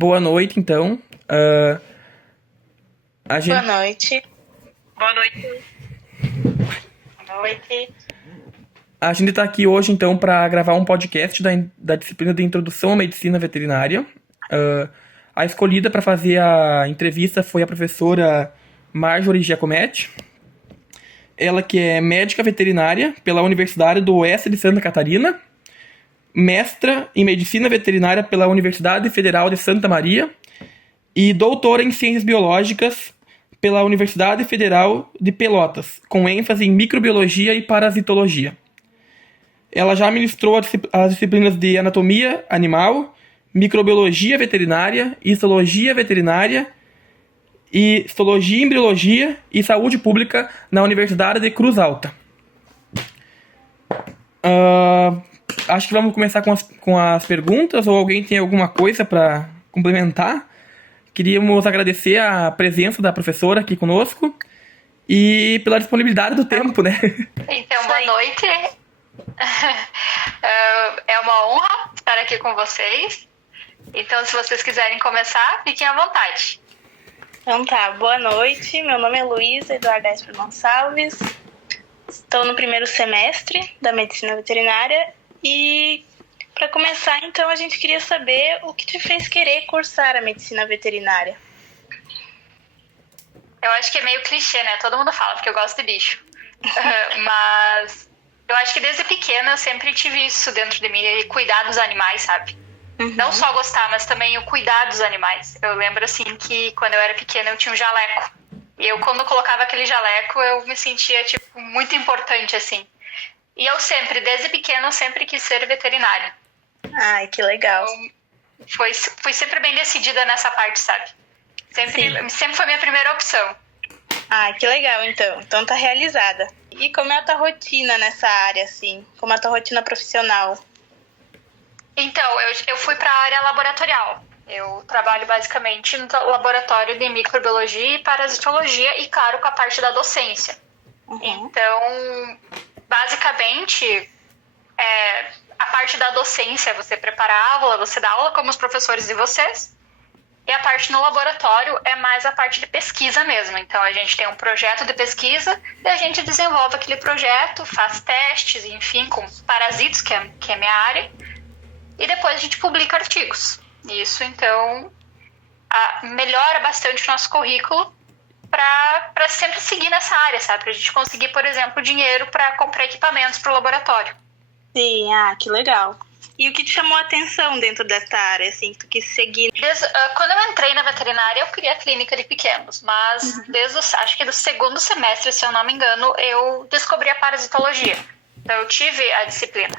Boa noite, então. Ah, a Boa gente, noite. Boa noite. Boa noite. a gente tá aqui hoje, então, para gravar um podcast da disciplina de Introdução à Medicina Veterinária. Ah, a escolhida para fazer a entrevista foi a professora Marjorie Giacometti. Ela que é médica veterinária pela Universidade do Oeste de Santa Catarina, mestra em Medicina Veterinária pela Universidade Federal de Santa Maria e doutora em Ciências Biológicas pela Universidade Federal de Pelotas, com ênfase em microbiologia e parasitologia. Ela já ministrou as disciplinas de anatomia animal, microbiologia veterinária, histologia veterinária, e histologia, embriologia e saúde pública na Universidade de Cruz Alta. Acho que vamos começar com as perguntas, ou alguém tem alguma coisa para complementar? Queríamos agradecer a presença da professora aqui conosco e pela disponibilidade do tempo, né? Então, boa noite. É uma honra estar aqui com vocês. Então, se vocês quiserem começar, fiquem à vontade. Então tá, boa noite. Meu nome é Luísa Eduarda Esper Gonçalves. Estou no primeiro semestre da Medicina Veterinária e, para começar, então, a gente queria saber o que te fez querer cursar a Medicina Veterinária. Eu acho que é meio clichê, né? Todo mundo fala, porque eu gosto de bicho. Mas eu acho que desde pequena eu sempre tive isso dentro de mim, de cuidar dos animais, sabe? Não só gostar, mas também o cuidar dos animais. Eu lembro, assim, que quando eu era pequena eu tinha um jaleco. E eu, quando colocava aquele jaleco, eu me sentia, tipo, muito importante, assim. E eu sempre, desde pequena, eu sempre quis ser veterinária. Ai, que legal. Fui sempre bem decidida nessa parte, sabe? Sempre foi minha primeira opção. Ai, que legal, então. Então tá realizada. E como é a tua rotina nessa área, assim? Como é a tua rotina profissional? Então, eu fui para a área laboratorial. Eu trabalho basicamente no laboratório de microbiologia e parasitologia e, claro, com a parte da docência. Então, basicamente, a parte da docência, você prepara a aula, você dá aula como os professores de vocês, e a parte no laboratório é mais a parte de pesquisa mesmo. Então, a gente tem um projeto de pesquisa e a gente desenvolve aquele projeto, faz testes, enfim, com parasitos, que é a minha área, e depois a gente publica artigos. Isso, então, melhora bastante o nosso currículo para sempre seguir nessa área, sabe? Para a gente conseguir, por exemplo, dinheiro para comprar equipamentos para o laboratório. Sim, que legal. E o que te chamou a atenção dentro dessa área, assim, que tu quis seguir? Quando eu entrei na veterinária, eu queria a clínica de pequenos, mas acho que do segundo semestre, se eu não me engano, eu descobri a parasitologia. Então, eu tive a disciplina.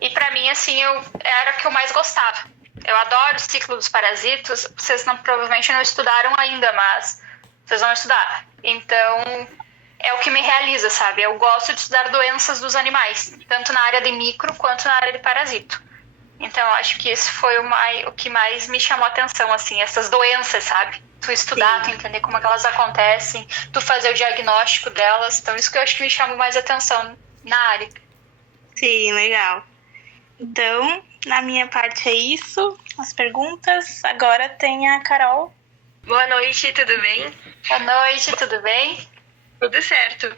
E pra mim, assim, era o que eu mais gostava. Eu adoro o ciclo dos parasitos. Vocês provavelmente não estudaram ainda, mas vocês vão estudar. Então, é o que me realiza, sabe? Eu gosto de estudar doenças dos animais, tanto na área de micro quanto na área de parasito. Então, eu acho que isso foi o que mais me chamou a atenção, assim, essas doenças, sabe? Tu estudar, tu entender como é que elas acontecem, tu fazer o diagnóstico delas. Então, isso que eu acho que me chamou mais atenção na área. Sim, legal. Então, na minha parte é isso, as perguntas. Agora tem a Carol. Boa noite, tudo bem? Boa noite, tudo bem? Tudo certo.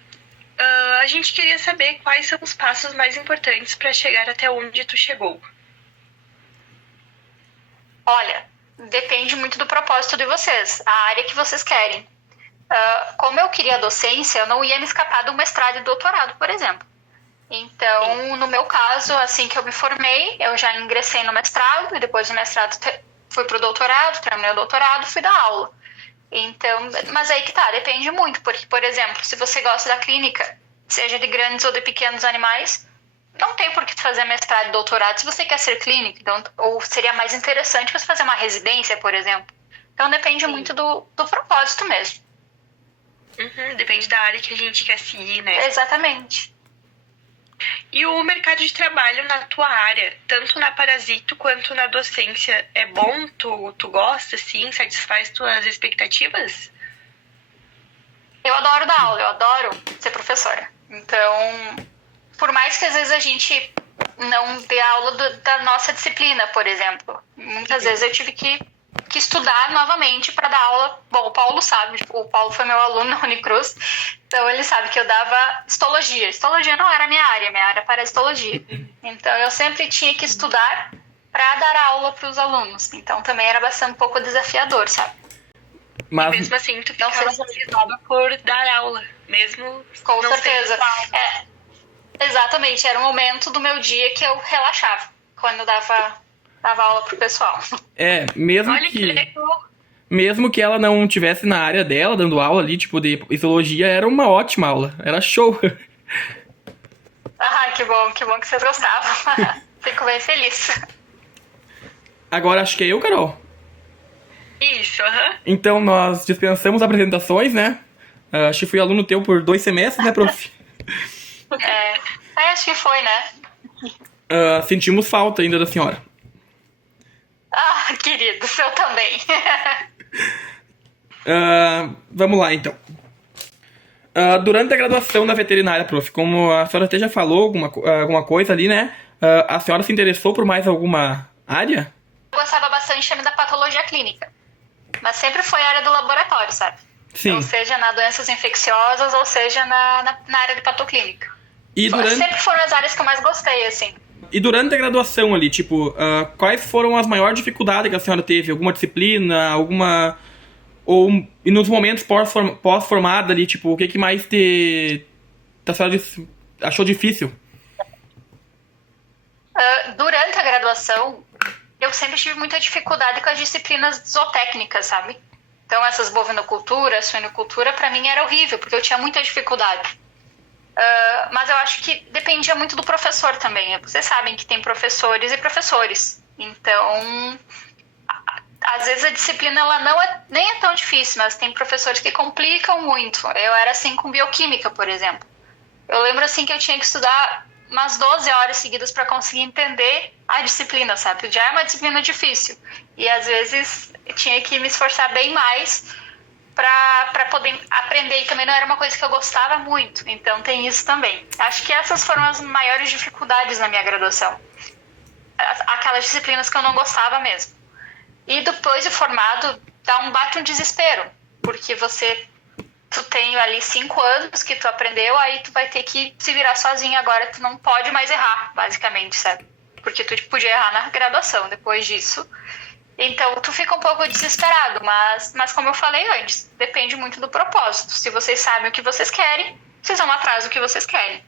A gente queria saber quais são os passos mais importantes para chegar até onde tu chegou. Olha, depende muito do propósito de vocês, a área que vocês querem. Como eu queria docência, eu não ia me escapar do mestrado e doutorado, por exemplo. Então, no meu caso, assim que eu me formei, eu já ingressei no mestrado, e depois do mestrado fui pro doutorado, terminei o doutorado, fui dar aula. Então, mas aí que tá, depende muito, porque, por exemplo, se você gosta da clínica, seja de grandes ou de pequenos animais, não tem por que fazer mestrado e doutorado se você quer ser clínico, então, ou seria mais interessante você fazer uma residência, por exemplo. Então, depende muito do propósito mesmo. Depende da área que a gente quer seguir, né? Exatamente. E o mercado de trabalho na tua área, tanto na parasito quanto na docência, é bom? Tu gosta, sim? Satisfaz tuas expectativas? Eu adoro dar aula, eu adoro ser professora. Então, por mais que às vezes a gente não dê aula da nossa disciplina, por exemplo, muitas vezes eu tive que que estudar novamente para dar aula. Bom, o Paulo sabe, o Paulo foi meu aluno na Unicruz, então ele sabe que eu dava histologia. Histologia não era minha área era parasitologia. Então eu sempre tinha que estudar para dar aula para os alunos. Então também era bastante um pouco desafiador, sabe? Mas Mesmo assim, tu ficava realizada por dar aula, mesmo com não certeza. Exatamente, era um momento do meu dia que eu relaxava, quando eu dava aula pro pessoal. mesmo Olha que legal. mesmo que ela não tivesse na área dela, dando aula ali, tipo, de histologia, era uma ótima aula. Era show. Que bom que vocês gostavam. Fico bem feliz. Agora acho que é eu, Carol. Isso, Então nós dispensamos apresentações, né? Acho que fui aluno teu por 2 semestres, né, prof? Acho que foi, né? Sentimos falta ainda da senhora. Querido, eu também. Vamos lá, então. Durante a graduação da veterinária, prof, como a senhora até já falou alguma coisa ali, né? A senhora se interessou por mais alguma área? Eu gostava bastante também da patologia clínica. Mas sempre foi a área do laboratório, sabe? Sim. Ou seja, na doenças infecciosas, ou seja, na área de patoclínica. Sempre foram as áreas que eu mais gostei, assim. E durante a graduação ali, tipo, quais foram as maiores dificuldades que a senhora teve? Alguma disciplina, alguma... E nos momentos pós-formada ali, tipo, o que mais a senhora achou difícil? Durante a graduação, eu sempre tive muita dificuldade com as disciplinas zootécnicas, sabe? Então, essas bovinocultura, suinocultura, pra mim era horrível, porque eu tinha muita dificuldade. Mas eu acho que dependia muito do professor também. Vocês sabem que tem professores e professores. Então, às vezes a disciplina ela nem é tão difícil, mas tem professores que complicam muito. Eu era assim com bioquímica, por exemplo. Eu lembro assim que eu tinha que estudar umas 12 horas seguidas para conseguir entender a disciplina, sabe? Já é uma disciplina difícil. E às vezes eu tinha que me esforçar bem mais para poder aprender, e também não era uma coisa que eu gostava muito, então tem isso também. Acho que essas foram as maiores dificuldades na minha graduação, aquelas disciplinas que eu não gostava mesmo. E depois de formado, bate um desespero, porque tu tem ali 5 anos que tu aprendeu, aí tu vai ter que se virar sozinho agora, tu não pode mais errar, basicamente, sabe? Porque tu podia errar na graduação depois disso. Então, tu fica um pouco desesperado, mas como eu falei antes, depende muito do propósito. Se vocês sabem o que vocês querem, vocês vão atrás do que vocês querem.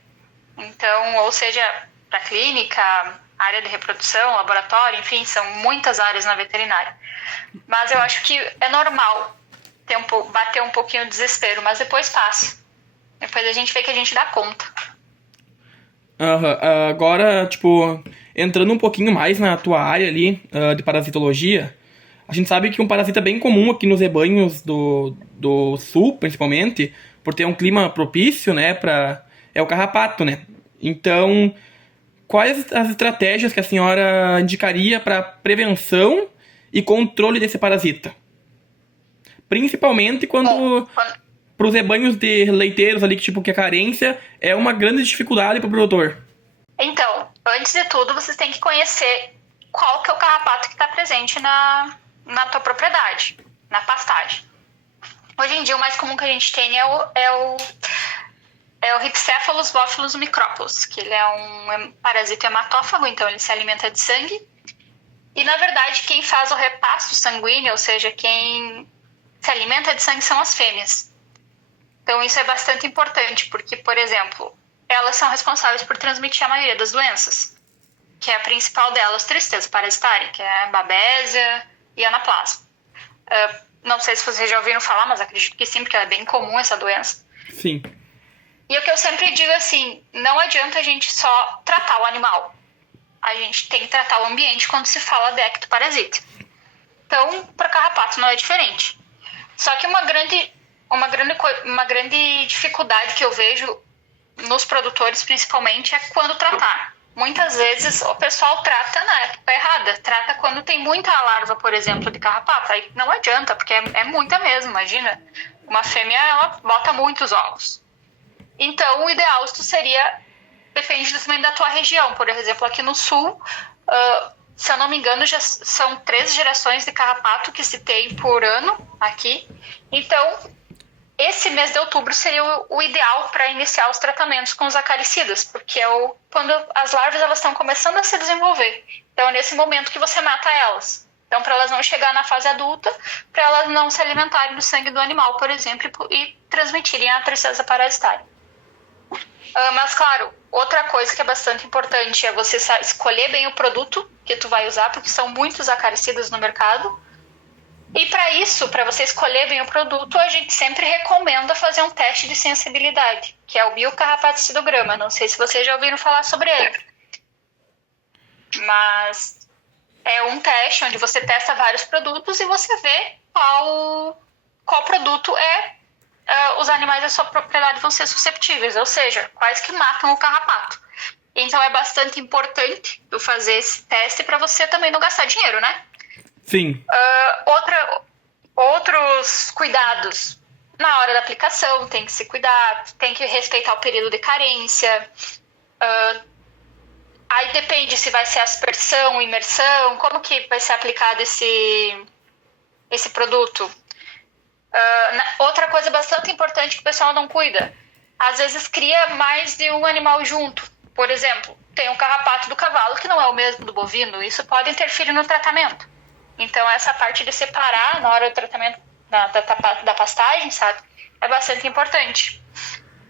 Então, ou seja, para clínica, área de reprodução, laboratório, enfim, são muitas áreas na veterinária. Mas eu acho que é normal bater um pouquinho de desespero, mas depois passa. Depois a gente vê que a gente dá conta. Agora, tipo, entrando um pouquinho mais na tua área ali, de parasitologia, a gente sabe que um parasita bem comum aqui nos rebanhos do sul, principalmente, por ter um clima propício, né, é o carrapato, né? Então, quais as estratégias que a senhora indicaria para prevenção e controle desse parasita? Principalmente quando... Para os rebanhos de leiteiros ali, que a carência é uma grande dificuldade para o produtor. Então, antes de tudo, vocês têm que conhecer qual que é o carrapato que está presente na tua propriedade, na pastagem. Hoje em dia, o mais comum que a gente tem é o Rhipicephalus bophilus micrópolis, que ele é um parasita hematófago, então ele se alimenta de sangue. E, na verdade, quem faz o repasto sanguíneo, ou seja, quem se alimenta de sangue, são as fêmeas. Então, isso é bastante importante, porque, por exemplo, elas são responsáveis por transmitir a maioria das doenças, que é a principal delas, tristeza parasitária, que é a babésia e anaplasma. Não sei se vocês já ouviram falar, mas acredito que sim, porque é bem comum essa doença. Sim. E o que eu sempre digo assim, não adianta a gente só tratar o animal. A gente tem que tratar o ambiente quando se fala de ectoparasita. Então, para carrapato não é diferente. Só que uma grande dificuldade que eu vejo nos produtores, principalmente, é quando tratar. Muitas vezes o pessoal trata na época errada. Trata quando tem muita larva, por exemplo, de carrapato. Aí não adianta, porque é muita mesmo, imagina. Uma fêmea, ela bota muitos ovos. Então, o ideal seria... Depende também da tua região. Por exemplo, aqui no sul, Se eu não me engano, já são 3 gerações de carrapato que se tem por ano aqui. Então, esse mês de outubro seria o ideal para iniciar os tratamentos com os acaricidas, porque é quando as larvas elas estão começando a se desenvolver. Então, é nesse momento que você mata elas. Então, para elas não chegar na fase adulta, para elas não se alimentarem do sangue do animal, por exemplo, e transmitirem a tristeza parasitária. Mas, claro, outra coisa que é bastante importante é você escolher bem o produto que tu vai usar, porque são muitos acaricidas no mercado. E para isso, para você escolher bem o produto, a gente sempre recomenda fazer um teste de sensibilidade, que é o biocarrapaticidograma. Não sei se vocês já ouviram falar sobre ele. Mas é um teste onde você testa vários produtos e você vê qual produto os animais da sua propriedade vão ser susceptíveis, ou seja, quais que matam o carrapato. Então é bastante importante eu fazer esse teste para você também não gastar dinheiro, né? Sim. Outros cuidados. Na hora da aplicação, tem que se cuidar, tem que respeitar o período de carência. Aí depende se vai ser aspersão, imersão, como que vai ser aplicado esse produto. Outra coisa bastante importante que o pessoal não cuida. Às vezes cria mais de um animal junto. Por exemplo, tem um carrapato do cavalo que não é o mesmo do bovino. Isso pode interferir no tratamento. Então, essa parte de separar na hora do tratamento da pastagem, sabe? É bastante importante.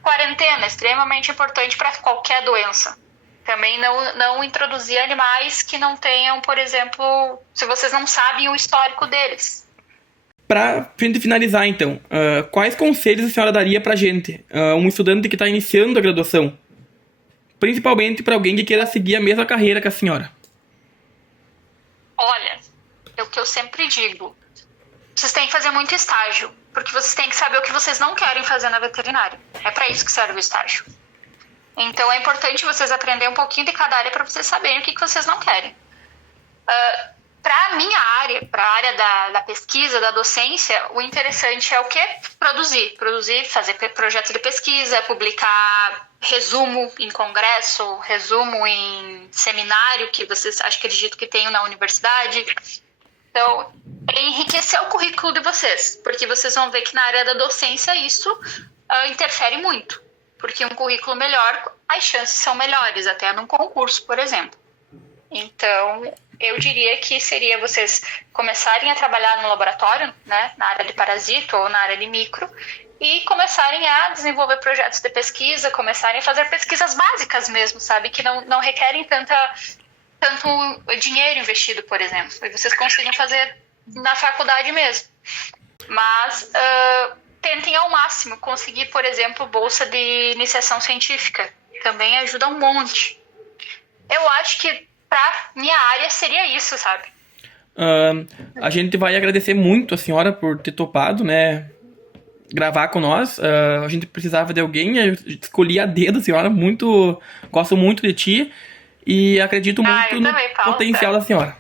Quarentena é extremamente importante para qualquer doença. Também não introduzir animais que não tenham, por exemplo, se vocês não sabem o histórico deles. Pra gente finalizar, então, quais conselhos a senhora daria pra gente, um estudante que está iniciando a graduação? Principalmente para alguém que queira seguir a mesma carreira que a senhora. Olha, é o que eu sempre digo. Vocês têm que fazer muito estágio, porque vocês têm que saber o que vocês não querem fazer na veterinária. É para isso que serve o estágio. Então é importante vocês aprenderem um pouquinho de cada área para vocês saberem o que vocês não querem. Para a minha área, para a área da pesquisa, da docência, o interessante é o quê? Produzir, fazer projetos de pesquisa, publicar resumo em congresso, resumo em seminário, que vocês acredito que tenham na universidade. Então, enriquecer o currículo de vocês, porque vocês vão ver que na área da docência isso interfere muito. Porque um currículo melhor, as chances são melhores, até num concurso, por exemplo. Então, eu diria que seria vocês começarem a trabalhar no laboratório, né, na área de parasito ou na área de micro, e começarem a desenvolver projetos de pesquisa, começarem a fazer pesquisas básicas mesmo, sabe? Que não requerem tanto dinheiro investido, por exemplo. E vocês conseguem fazer na faculdade mesmo. Mas tentem ao máximo conseguir, por exemplo, bolsa de iniciação científica. Também ajuda um monte. Eu acho que pra minha área seria isso, sabe? A gente vai agradecer muito a senhora por ter topado, né, gravar com nós. A gente precisava de alguém, eu escolhi a dedo, senhora, gosto muito de ti e acredito muito no potencial da senhora.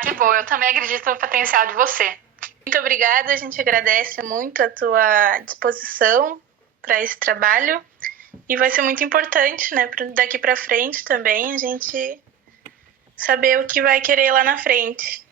Que bom, eu também acredito no potencial de você. Muito obrigada, a gente agradece muito a tua disposição para esse trabalho e vai ser muito importante, né, daqui para frente também a gente saber o que vai querer lá na frente.